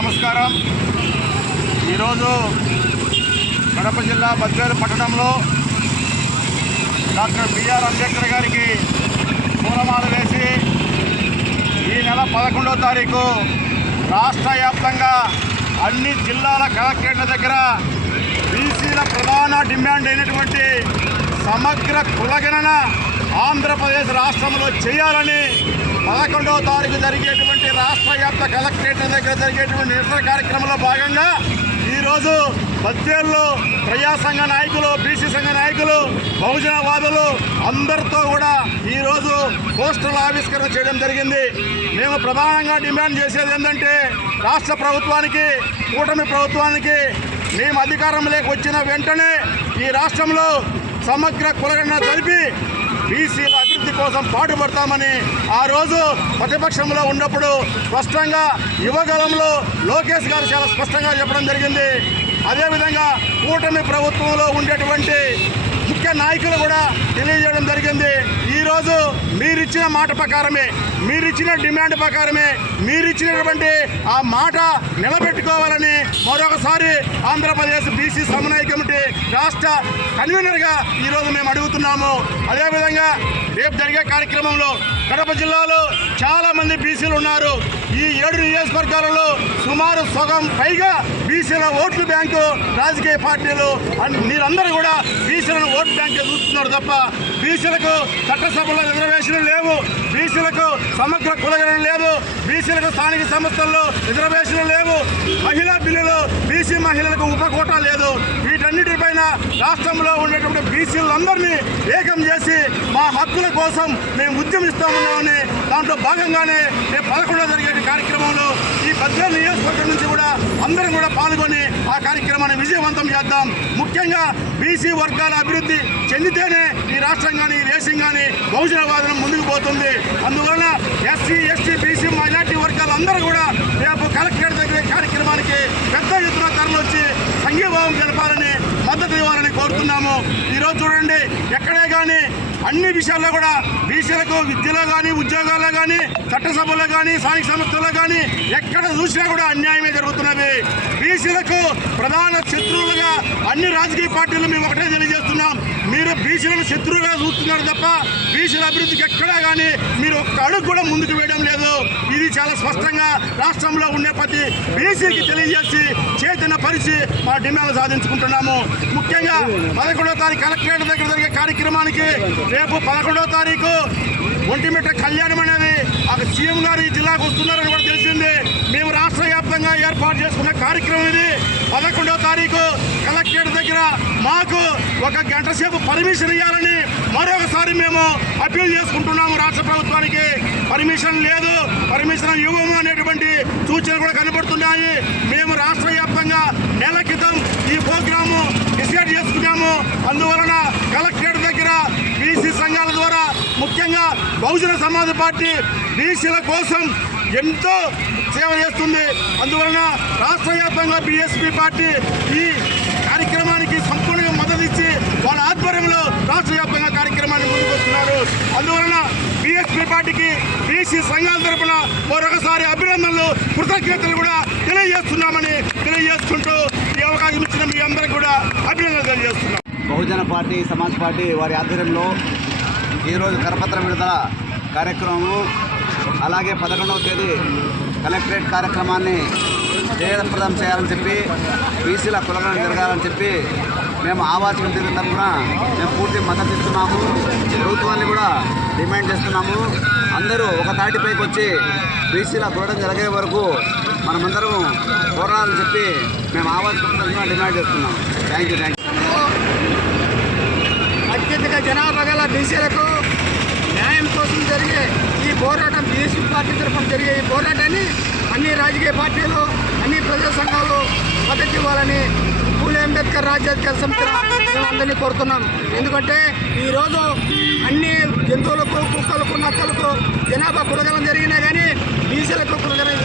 నమస్కారం. ఈరోజు కడప జిల్లా బద్వేలు పట్టణంలో డాక్టర్ బిఆర్ అంబేద్కర్ గారికి పూలమాల వేసి ఈ నెల పదకొండో తారీఖు రాష్ట్ర వ్యాప్తంగా అన్ని జిల్లాల కలెక్టరేట్ల దగ్గర బీసీల ప్రధాన డిమాండ్ అయినటువంటి సమగ్ర కులగణన ఆంధ్రప్రదేశ్ రాష్ట్రంలో చేయాలని పదకొండవ తారీఖు జరిగేటువంటి రాష్ట్ర వ్యాప్త కలెక్టరేట్ దగ్గర జరిగేటువంటి నిరసన కార్యక్రమంలో భాగంగా ఈరోజు బద్వేల్లో ప్రజా సంఘ నాయకులు బీసీ సంఘ నాయకులు బహుజనవాదులు అందరితో కూడా ఈరోజు పోస్టర్ల ఆవిష్కరణ చేయడం జరిగింది. మేము ప్రధానంగా డిమాండ్ చేసేది ఏంటంటే రాష్ట్ర ప్రభుత్వానికి కూటమి ప్రభుత్వానికి మేము అధికారంలోకి వచ్చిన వెంటనే ఈ రాష్ట్రంలో సమగ్ర కులగణన జరిపి బీసీల అభివృద్ధి కోసం పాటుపడతామని ఆ రోజు ప్రతిపక్షంలో ఉన్నప్పుడు స్పష్టంగా యువగలంలో లోకేష్ గారు చాలా స్పష్టంగా చెప్పడం జరిగింది. అదేవిధంగా కూటమి ప్రభుత్వంలో ఉండేటువంటి ముఖ్య నాయకులు కూడా తెలియజేయడం జరిగింది. ఈరోజు మీరిచ్చిన మాట ప్రకారమే మీరిచ్చిన డిమాండ్ ప్రకారమే మీరిచ్చినటువంటి ఆ మాట నిలబెట్టుకోవాలని మరొకసారి ఆంధ్రప్రదేశ్ బీసీ సమన్వయ కమిటీ రాష్ట్ర కన్వీనర్గా ఈరోజు మేము అడుగుతున్నాము. అదేవిధంగా రేపు జరిగే కార్యక్రమంలో కడప జిల్లాలో చాలామంది బీసీలు ఉన్నారు. ఈ ఏడు నియోజకవర్గాలలో సుమారు సగం పైగా బీసీల ఓట్లు బ్యాంకు రాజకీయ పార్టీలు మీరందరూ కూడా బీసీలను ఓటు బ్యాంక్ చూస్తున్నారు తప్ప బీసీలకు చట్టసభలో రిజర్వేషన్లు లేవు. బీసీలకు సమగ్ర కులగణన లేదు. బీసీలకు స్థానిక సంస్థల్లో రిజర్వేషన్లు లేవు. మహిళా బిల్లులు బీసీ మహిళలకు ఉపకోట లేదు. వీటన్నిటిపైన రాష్ట్రంలో ఉండేటువంటి బీసీలందరినీ ఏకం చేసి మా హక్కుల కోసం మేము ఉద్యమిస్తామన్నామని దాంట్లో భాగంగానే రేపు పదకొండో జరిగే కార్యక్రమంలో ఈ పద్దెనిమిది నియోజకవర్గం నుంచి కూడా అందరం కూడా పాల్గొని ఆ కార్యక్రమాన్ని విజయవంతం చేద్దాం. ముఖ్యంగా బీసీ వర్గాల అభివృద్ధి చెందితేనే ఈ రాష్ట్రం కానీ ఈ దేశం కానీ బహుజనవాదం ముందుకు పోతుంది. అందువలన ఎస్సీ ఎస్టీ బీసీ మైనార్టీ వర్గాలందరూ కూడా రేపు కలెక్టర్ దగ్గర కార్యక్రమానికి పెద్ద ఎత్తున తరలొచ్చి సంఘీభావం జరపాలని మద్దతు ఇవ్వాలని కోరుతున్నాము. ఈరోజు చూడండి ఎక్కడే కానీ అన్ని విషయాల్లో కూడా బీసీలకు విద్యలో కానీ ఉద్యోగాల్లో కానీ చట్టసభలో కానీ స్థానిక సంస్థల్లో కానీ ఎక్కడ చూసినా కూడా అన్యాయమే జరుగుతున్నది. బీసీలకు ప్రధాన శత్రువులుగా అన్ని రాజకీయ పార్టీలు మేము ఒకటే తెలియజేస్తున్నాం. బీసీలను శత్రువుగా చూస్తున్నారు తప్ప బీసీల అభివృద్ధికి ఎక్కడా కానీ మీరు ఒక్క అడుగు కూడా ముందుకు వేయడం లేదు. ఇది చాలా స్పష్టంగా రాష్ట్రంలో ఉండే ప్రతి బీసీకి తెలియజేసి చైతన్య పరిచి మా డిమాండ్లు సాధించుకుంటున్నాము. ముఖ్యంగా పదకొండవ తారీఖు కలెక్టరేట్ దగ్గర జరిగే కార్యక్రమానికి రేపు పదకొండవ తారీఖు ఒంటిమిట్ట కళ్యాణం అనేది అక్కడ సీఎం గారు ఈ జిల్లాకు వస్తున్నారని కూడా తెలిసింది. మేము రాష్ట్ర వ్యాప్తంగా ఏర్పాటు చేసుకున్న కార్యక్రమం ఇది. పదకొండవ తారీఖు కలెక్టరేట్ దగ్గర మాకు ఒక గంట సేపు పర్మిషన్ ఇవ్వాలని మరొకసారి మేము అప్పీల్ చేసుకుంటున్నాము రాష్ట్ర ప్రభుత్వానికి. పర్మిషన్ లేదు. పర్మిషన్ ఇవ్వము అనేటువంటి సూచనలు కూడా కనబడుతున్నాయి. మేము రాష్ట్ర వ్యాప్తంగా నెల క్రితం ఈ ప్రోగ్రాము డిసైడ్ చేసుకున్నాము. అందువలన కలెక్టరేట్ దగ్గర బీసీ సంఘాల ద్వారా ముఖ్యంగా బహుజన సమాజ్ పార్టీ బీసీల కోసం ఎంతో సేవ చేస్తుంది. అందువలన రాష్ట్ర వ్యాప్తంగా బీఎస్పీ పార్టీ ఈ కార్యక్రమానికి సంపూర్ణంగా ఆధ్వర్యంలో రాష్ట్ర వ్యాప్తంగా కార్యక్రమాన్ని ముందుకొస్తున్నారు. అందువలన బీఎస్పీ పార్టీకి బీసీ సంఘాల తరపున మరొకసారి అభినందనలు కృతజ్ఞతలు కూడా తెలియజేస్తున్నామని తెలియజేసుకుంటూ ఈ అవకాశం ఇచ్చిన మీ అందరికీ కూడా అభినందనలు తెలియజేస్తున్నాం. బహుజన పార్టీ సమాజ్ పార్టీ వారి ఆధ్వర్యంలో ఈరోజు కరపత్ర విడుదల కార్యక్రమము. అలాగే పదకొండవ తేదీ కలెక్టరేట్ కార్యక్రమాన్ని జయప్రదం చేయాలని చెప్పి బీసీల కులగణ జరగాలని చెప్పి మేము ఆవాస్ మంత్రి తరఫున మేము పూర్తి మద్దతు ఇస్తున్నాము. ప్రభుత్వాన్ని కూడా డిమాండ్ చేస్తున్నాము. అందరూ ఒక తాటిపైకి వచ్చి బీసీల గొడవ జరిగే వరకు మనమందరం పోరాడాలని చెప్పి మేము ఆవాస్ తరఫున డిమాండ్ చేస్తున్నాం థ్యాంక్ యూ థ్యాంక్ యూ అత్యధిక జనాభా గల బీసీలకు న్యాయం కోసం జరిగే ఈ పోరాటం బీసీ పార్టీ తరఫున జరిగే ఈ పోరాటాన్ని అన్ని రాజకీయ పార్టీలు అన్ని ప్రజా సంఘాలు మద్దతు ఇవ్వాలని పూలే అంబేద్కర్ రాజ్యాధికార సంస్థ మేము అందరినీ కోరుతున్నాం ఎందుకంటే ఈరోజు అన్ని జంతువులకు కుక్కలకు నక్కలకు జనాభా కులగలం జరిగినా కానీ బీసీలకు కులగలం